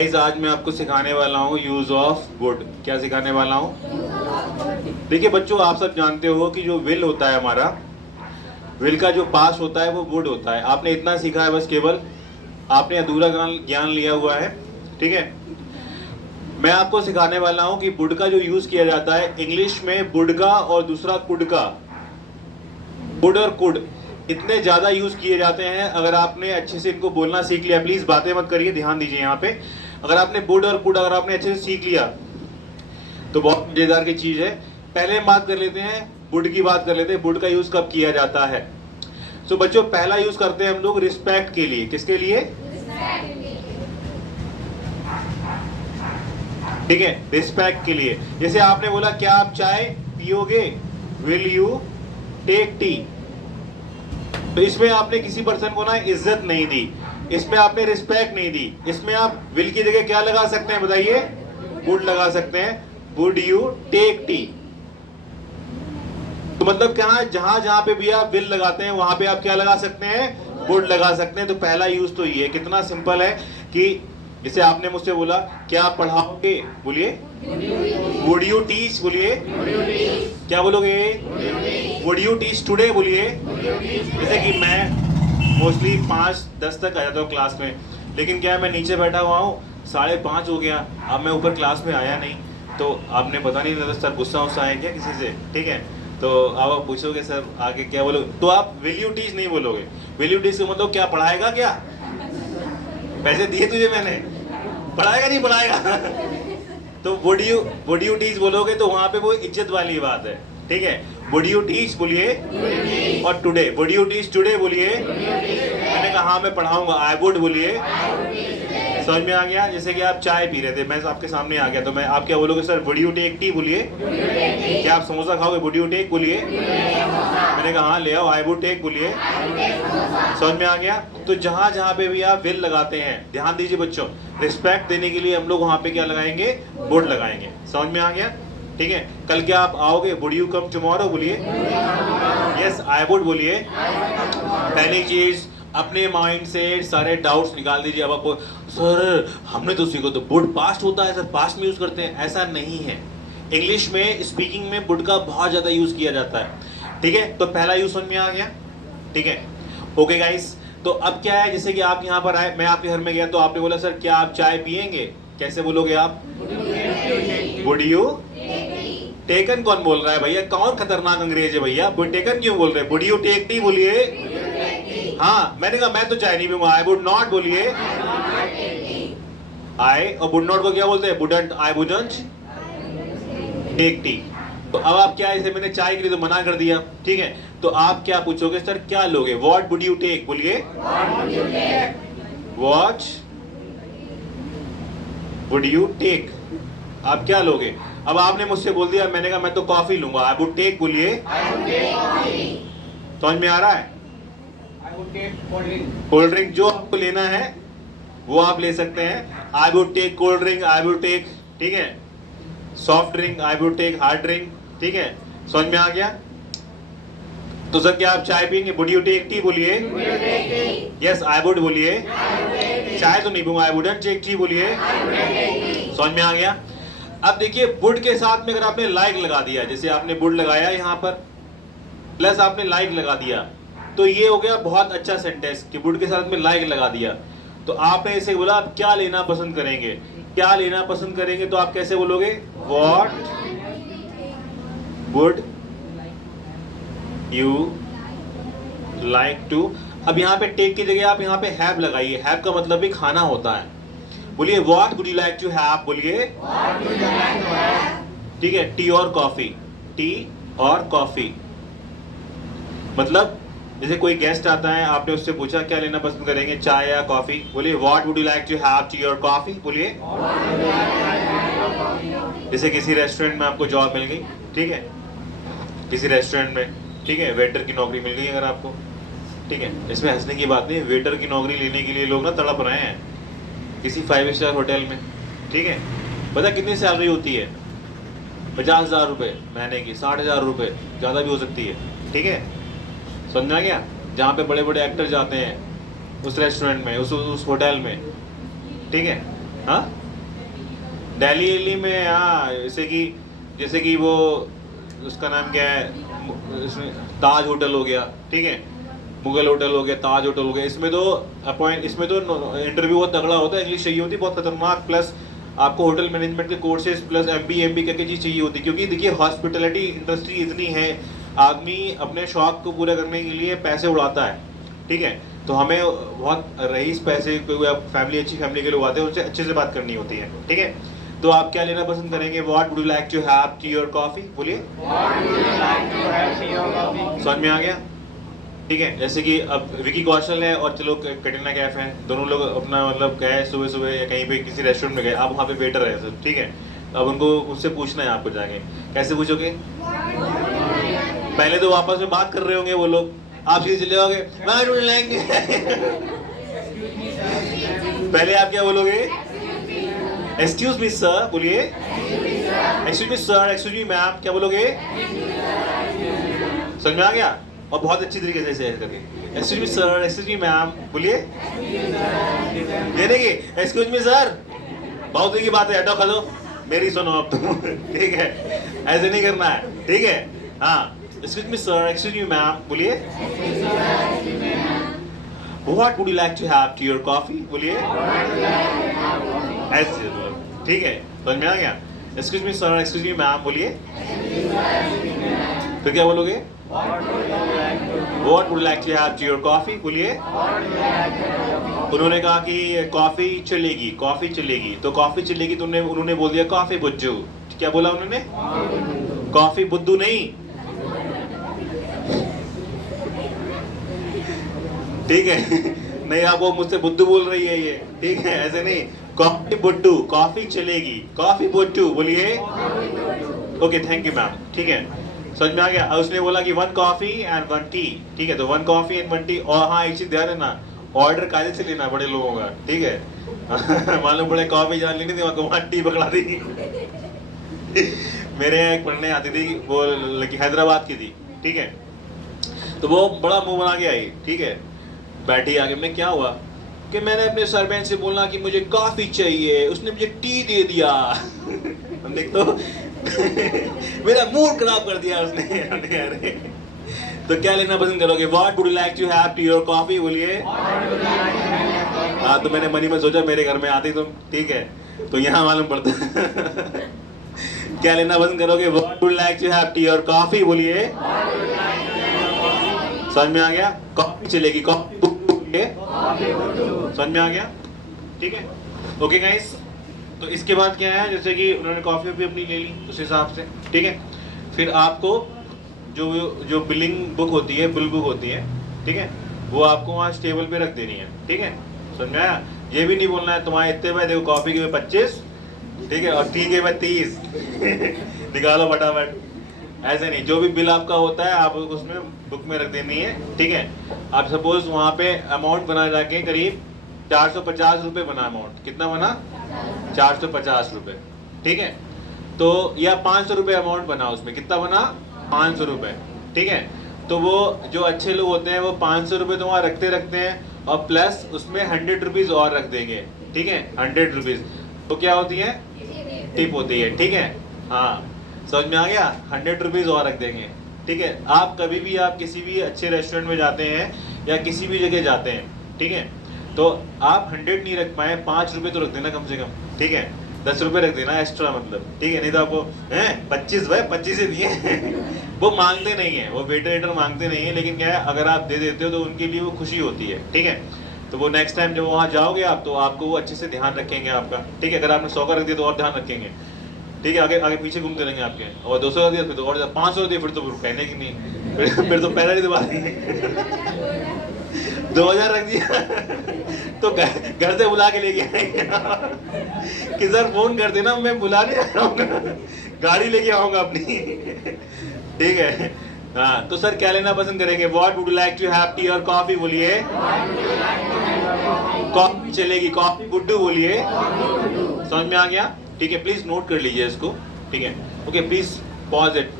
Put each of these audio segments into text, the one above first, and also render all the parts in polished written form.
Guys आज मैं आपको सिखाने वाला हूँ यूज ऑफ वुड। क्या सिखाने वाला हूँ? देखिए बच्चों, आप सब जानते हो कि जो विल होता है हमारा, विल का जो पास होता है वो वुड होता है। आपने इतना सीखा है, बस केवल आपने अधूरा ज्ञान लिया हुआ है। ठीक है, मैं आपको सिखाने वाला हूँ कि वुड का जो यूज किया जाता है इंग्लिश में, वुड का और दूसरा कुड का। वुड और कुड इतने ज्यादा यूज किए जाते हैं। अगर आपने अच्छे से इनको बोलना सीख लिया, प्लीज बातें मत करिए, ध्यान दीजिए यहाँ पे। अगर आपने वुड और कुड अगर आपने अच्छे से सीख लिया तो बहुत मजेदार की चीज है। पहले हम बात कर लेते हैं, वुड की बात कर लेते हैं। वुड का यूज कब किया जाता है? सो बच्चों, पहला यूज करते हैं हम लोग रिस्पेक्ट के लिए। किसके लिए? ठीक है, रिस्पेक्ट के लिए। जैसे आपने बोला, क्या आप चाय पियोगे? Will you take tea? तो इसमें आपने किसी पर्सन को ना इज्जत नहीं दी, इसमें आपने रिस्पेक्ट नहीं दी। इसमें आप विल की जगह क्या लगा सकते हैं बताइए? वुड लगा सकते हैं। Would you take tea? तो मतलब क्या, जहां जहां पे भी आप विल लगाते हैं वहां पे आप क्या लगा सकते हैं? वुड लगा सकते हैं। तो पहला यूज तो ये कितना सिंपल है कि जैसे आपने मुझसे बोला, क्या आप पढ़ाओगे? बोलिए वुड यू टीच? बोलिए क्या बोलोगे? Would you teach today? बोलिए। जैसे कि मैं मोस्टली 5-10 तक आ जाता हूँ क्लास में, लेकिन क्या है, मैं नीचे बैठा हुआ हूँ, 5:30 हो गया, अब मैं ऊपर क्लास में आया नहीं। तो आपने पता नहीं लगा सर गुस्सा उस्सा है क्या किसी से? ठीक है, तो अब आप पूछोगे सर आगे क्या बोलोगे, तो आप विल यू टीच नहीं बोलोगे। विल यू टीच मतलब क्या पढ़ाएगा? क्या पैसे दिए तुझे मैंने, पढ़ाएगा नहीं पढ़ाएगा? तो वुड यू टीच बोलोगे तो वहां पे वो इज्जत वाली बात है। ठीक है, वुड यू टीच बोलिए, और today would you teach today बोलिए। मैंने कहा हाँ मैं पढ़ाऊंगा, आई वुड बोलिए। समझ में आ गया? जैसे कि आप चाय पी रहे थे, मैं आपके सामने आ गया, तो मैं आप क्या बोलोगे? Sir would you take tea? बोलिए। क्या आप समोसा खाओगे? Would you take? बोलिए। मैंने कहा हाँ ले आओ, आई वुड टेक बोलिए। समझ में आ गया? तो जहां जहां पे भी आप विल लगाते हैं, ध्यान दीजिए बच्चों, रिस्पेक्ट देने के लिए हम लोग वहां पे क्या लगाएंगे? वुड लगाएंगे। समझ में आ गया? ठीक है, कल क्या आप आओगे? Would you come tomorrow? बोलिए। यस आई वुड बोलिए। पहली चीज, अपने माइंड से सारे डाउट्स निकाल दीजिए। अब आपको सर हमने तो सीखो तो वुड पास्ट होता है सर, पास्ट में यूज करते हैं, ऐसा नहीं है। इंग्लिश में स्पीकिंग में वुड का बहुत ज्यादा यूज किया जाता है। ठीक है, तो पहला यूज समझ में आ गया। ठीक है, ओके गाइस। तो अब क्या है, जैसे कि आप यहाँ पर आए, मैं आपके घर में गया, तो आपने बोला सर क्या आप चाय पियेंगे? कैसे बोलोगे आप? Would you taken? कौन बोल रहा है भैया? कौन खतरनाक अंग्रेज है भैया? टेकन क्यों बोल रहे हैं? Would you take tea? बोलिए। हाँ, मैंने कहा मैं तो चाय नहीं पीऊंगा, आई वुड नॉट बोलिए। आई और वुड नॉट को क्या बोलते हैं? Wouldn't. I wouldn't take tea. तो अब आप क्या, इसे मैंने चाय के लिए तो मना कर दिया। ठीक है, तो आप क्या पूछोगे? सर क्या लोगे? What would you take? बोलिए। What would you take? आप क्या लोगे? अब आपने मुझसे बोल दिया, मैंने कहा मैं तो कॉफी लूंगा, आई वुड टेक बोलिए। समझ में आ रहा है? कोल्ड ड्रिंक जो आपको लेना है वो आप ले सकते हैं। I would take cold drink, I would take, ठीक है, soft drink, I would take hard drink. ठीक है, समझ में आ गया? तो सर क्या आप चाय पियेंगे? Would you take tea? बोलिए। यस आई वुड बोलिए। चाय तो नहीं पीऊंगा, आई वुडंट टेक टी बोलिए। समझ में आ गया? अब देखिए, वुड के साथ में अगर आपने लाइक लगा दिया, जैसे आपने वुड लगाया यहाँ पर, प्लस आपने लाइक लगा दिया, तो ये हो गया बहुत अच्छा सेंटेंस कि वुड के साथ में लाइक लगा दिया। तो आपने इसे बोला आप क्या लेना पसंद करेंगे? क्या लेना पसंद करेंगे तो आप कैसे बोलोगे? What would you like to? अब यहाँ पे टेक की जगह आप यहाँ पे हैव लगाइए। हैव का मतलब भी खाना होता है। बोलिए what would you like to have? बोलिए। ठीक है, टी और कॉफी, टी और कॉफी। मतलब जैसे कोई गेस्ट आता है, आपने उससे पूछा क्या लेना पसंद करेंगे, चाय या कॉफी? बोलिए what would you like to have, tea और कॉफी? बोलिए। जैसे किसी रेस्टोरेंट में आपको जॉब मिल गई, ठीक है, किसी रेस्टोरेंट में, ठीक है, वेटर की नौकरी मिल गई अगर आपको, ठीक है, इसमें हंसने की बात नहीं, वेटर की नौकरी लेने के लिए लोग ना तड़प रहे हैं किसी 5 स्टार होटल में। ठीक है, पता कितनी सैलरी होती है? 50,000 रुपये महीने की, 60,000 रुपये, ज़्यादा भी हो सकती है। ठीक है, समझ में आ गया? जहाँ पे बड़े बड़े एक्टर जाते हैं उस रेस्टोरेंट में, उस होटल में। ठीक है, हाँ, दिल्ली में, हाँ, जैसे कि वो उसका नाम क्या है, इसमें ताज होटल हो गया, ठीक है, मुगल होटल हो गया, ताज होटल हो गया। इसमें तो इंटरव्यू बहुत तगड़ा होता है, इंग्लिश चाहिए होती है बहुत खतरनाक, प्लस आपको होटल मैनेजमेंट के कोर्सेज प्लस MBA करके चीज़ चाहिए होती है, क्योंकि देखिए हॉस्पिटलिटी इंडस्ट्री इतनी है, आदमी अपने शौक को पूरा करने के लिए पैसे उड़ाता है, ठीक है। तो हमें बहुत रईस पैसे, कोई फैमिली, अच्छी फैमिली के लोग आते हैं, उनसे अच्छे से बात करनी होती है, ठीक है। तो आप क्या लेना पसंद करेंगे? What would you like to have tea और कॉफी? बोलिए। समझ में आ गया? ठीक है। जैसे कि अब विकी कौशल है और चलो कटरीना कैफ है, दोनों लोग अपना मतलब गए सुबह सुबह या कहीं पे किसी रेस्टोरेंट में गए, आप वहाँ पे वेटर है सब, ठीक है। अब उनको उससे पूछना है आपको जाके, कैसे पूछोगे? पहले तो आपस में बात कर रहे होंगे वो लोग, आप सीधे चले जाओगे पहले आप क्या बोलोगे? एक्सक्यूज मी सर, बोलिए। Excuse me sir, excuse me ma'am, क्या बोलोगे? समझ में आ गया? और बहुत अच्छी तरीके से शेयर करके, excuse me sir, excuse me ma'am, बोलिए। ये देखिए, एक्सक्यूज मी सर बहुत की बात है, हटो खलो, मेरी सुनो अब तुम ठीक है, ऐसे नहीं करना है, ठीक है। हाँ, excuse me sir, excuse me ma'am, बोलिए। What would you like to have tea और कॉफी? बोलिए। ऐसे, ठीक है, समझ में आ गया? Excuse me sir, excuse me ma'am, बोलिए। फिर क्या बोलोगे? What would you like to have tea or coffee? बोलिए। उन्होंने कहा कि कॉफी चलेगी, कॉफी चलेगी, तो कॉफी चलेगी तो उन्होंने बोल दिया कॉफी बुज्जू। क्या बोला उन्होंने? कॉफी बुद्धू नहीं, ठीक है नहीं, आप वो मुझसे बुद्धू बोल रही है ये, ठीक है, ऐसे नहीं, कॉफी बुद्धू, कॉफी चलेगी, कॉफी बुद्धू, बोलिए। ओके, थैंक यू मैम, ठीक है, समझ में आ गया। उसने बोला कि 1 कॉफी एंड 1 टी, ठीक है, तो 1 कॉफी एंड 1 टी। और हाँ, एक चीज ध्यान देना, ऑर्डर कायदे से लेना बड़े लोगों का, ठीक है मालूम पड़े कॉफी जान लेनी थी, वहाँ टी पकड़ा दी मेरे एक पढ़ने आती थी, वो लड़की हैदराबाद की थी, ठीक है, तो वो बड़ा मुंह बना के आई, ठीक है, बैठी आगे, मैं क्या हुआ कि मैंने अपने सर्वेंट से बोला कि मुझे कॉफी चाहिए, उसने मुझे टी दे दिया हम देख तो मेरा मूड खराब कर दिया उसने अरे तो क्या लेना पसंद करोगे? What would you like to have tea और कॉफी? बोलिए। हाँ, तो मैंने मनी में सोचा मेरे घर में आती तुम, ठीक है, तो यहाँ मालूम पड़ता क्या लेना पसंद करोगे? What would like to have tea और कॉफी? बोलिए। समझ में आ गया? कॉफी चलेगी, कॉफी बोलिए। समझ में आ गया? ठीक है, ओके गाइस। तो इसके बाद क्या है, जैसे कि उन्होंने कॉफी भी अपनी ले ली उस हिसाब से, ठीक है, फिर आपको जो बिलिंग बुक होती है, बिल बुक होती है, ठीक है, वो आपको वहाँ टेबल पे रख देनी है, ठीक है, समझ में आया? ये भी नहीं बोलना है तुम्हारे इतने में देखो कॉफी के 25, ठीक है, और टी के 30 निकालो फटाफट, ऐसे नहीं, जो भी बिल आपका होता है आप उसमें बुक में रख देनी है, ठीक है। आप सपोज वहाँ पे अमाउंट बना जाके करीब 450 रुपये बना, अमाउंट कितना बना? 450 रुपये, ठीक है, तो या 500 रुपये अमाउंट बना, उसमें कितना बना? 500 रुपये, ठीक है। तो वो जो अच्छे लोग होते हैं वो 500 रुपये तो वहाँ रखते हैं, और प्लस उसमें 100 रुपीज़ और रख देंगे, ठीक है, 100 रुपीज़, तो क्या होती है? टिप होती है, ठीक है, हाँ, समझ में आ गया? 100 रुपीज़ और रख देंगे, ठीक है। आप कभी भी आप किसी भी अच्छे रेस्टोरेंट में जाते हैं या किसी भी जगह जाते हैं, ठीक है, तो आप 100 नहीं रख पाए, 5 रुपये तो रख देना कम से कम, ठीक है, 10 रुपये रख देना एक्स्ट्रा, मतलब, ठीक है, नहीं तो आपको हैं 25 भाई 25 ही दिए वो मांगते नहीं है, वो वेटर मांगते नहीं है, लेकिन क्या है, अगर आप दे देते हो तो उनके लिए वो खुशी होती है, ठीक है। तो वो नेक्स्ट टाइम जब वहाँ जाओगे आप, तो आपको वो अच्छे से ध्यान रखेंगे आपका, ठीक है। अगर आपने 100 का रख दिया तो और ध्यान रखेंगे, ठीक है, आगे आगे पीछे घूमते रहेंगे आपके, और 200 का दिया फिर तो और 500 दिया, फिर तो कहने की नहीं फिर तो पहला ही दबा देंगे 2000 रख दिया तो घर से बुला के लेके आएंगे कि सर फोन कर देना, मैं बुलाने आऊंगा, गाड़ी लेके आऊंगा अपनी ठीक है। हाँ, तो सर क्या लेना पसंद करेंगे? What would you like to have tea और कॉफी? बोलिए। कॉफी चलेगी, कॉफी गुड्डू, बोलिए। समझ में आ गया? ठीक है, प्लीज नोट कर लीजिए इसको, ठीक है, okay, please pause it,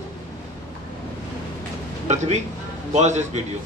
Prithvi, pause this video.